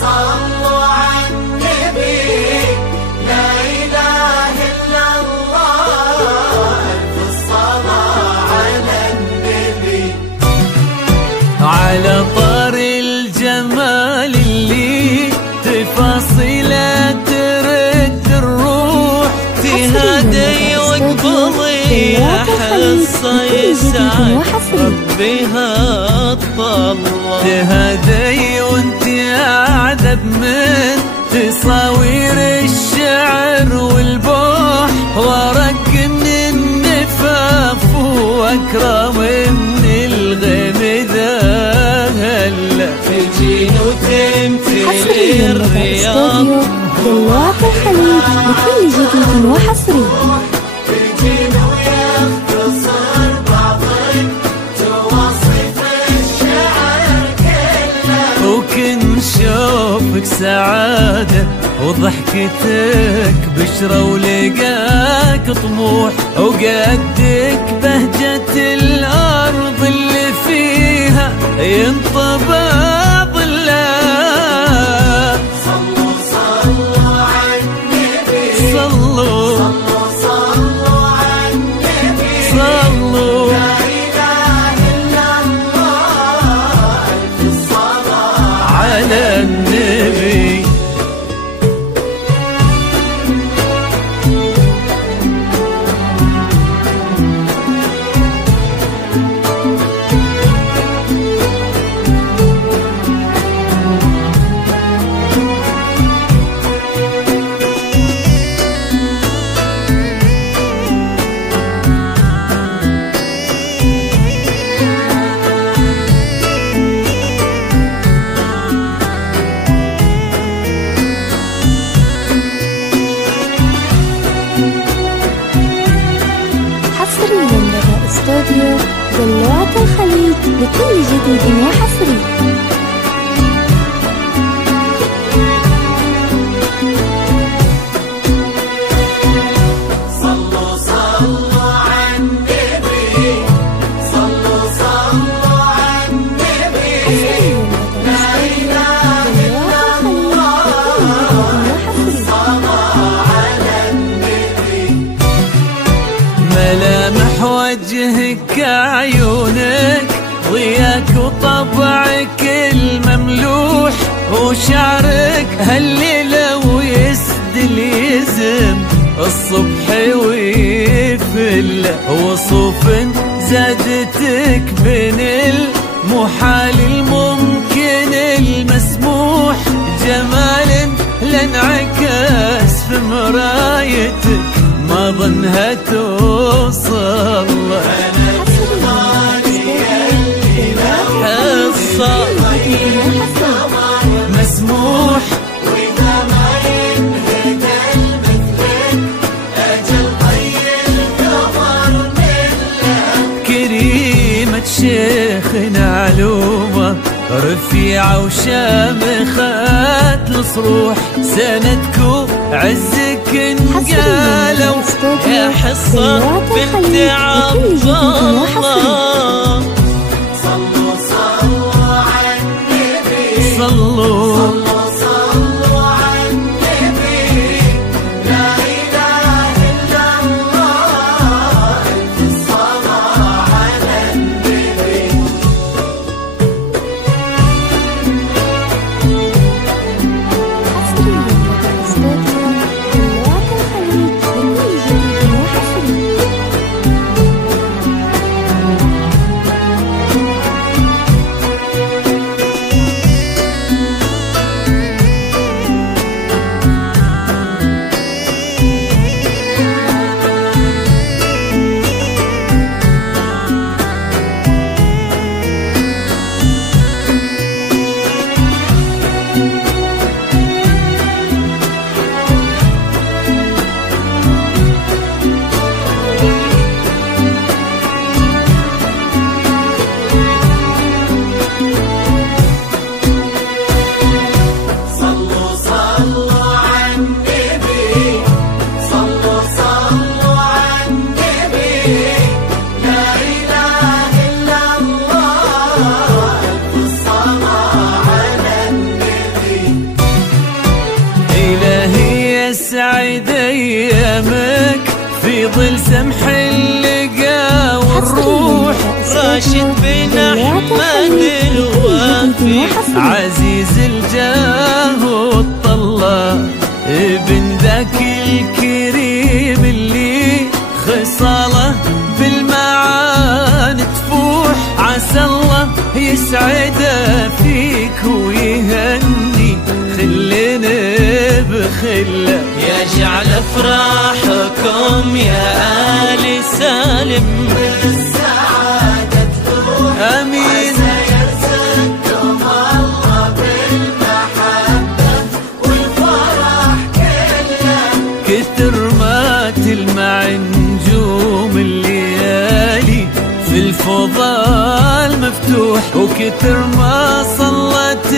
صلوا على النبي، لا إله إلا الله، ألف الصلاة على النبي. على طار الجمال اللي تفاصيله ترد الروح، تهادي وقبضي حصة يسعد ربها الطلة، تهادي وانت اعذب من تصاوير الشعر والبوح، ورق من النفاف واكرم من الغيم ذا هلا، تجين وتمثل الرياض دلوعة الخليج بكل جديد وحصري. تجين ويختصر بعض تواصف الشعر كله، وكن شوفك سعادة وضحكتك بشرة ولقاك طموح، وقدك بهجة الأرض اللي فيها ينطبع ظلها. صلوا صلوا على النبي، صلوا صلوا على النبي، صلوا لا إله إلا الله، ألف الصلاة على النبي. حصريا لدى استوديو دلوعة الخليج بكل جديد وحصري. صلوا صلوا على النبي، صلوا صلوا على النبي، لا إله إلا الله، الصلاة على النبي. ملامح وجهك عيونك ضياك وطبعك المملوح، وشعرك هالليلة ويسدل يزم الصبح ويفل، وصوف زادتك بين المحال الممكن المسموح، جمال لانعكاس في مرايتك ما ظنها توصل. حصة مسموح وإذا ما ينهد المثل أجل طي القمر منه، كريمة شيخنا علومة رفيعة وشامخة الصروح، سندك وعزك انقالوا يا حصة بنت عبد الله. صلوا صلوا على النبي، صلوا صلوا على النبي، لا إله إلا الله، ألف الصلاة على النبي. حصريا لدى استوديو دلوعة الخليج بكل جديد وحصري. يظل سمح اللقا والروح. راشد بن أحمد الوافي عزيز الجاه والطلة ابن ذاك الكريم اللي خصاله بالمعاني تفوح. عسى الله يسعده فيك ويهني خلنا بخله. يجعل افراحكم يا آل سالم بالسعادة تلوح. امين. يرزقكم الله بالمحبة والفرح كله. كثر ما تلمع نجوم الليالي في الفضاء المفتوح، وكثر ما صلت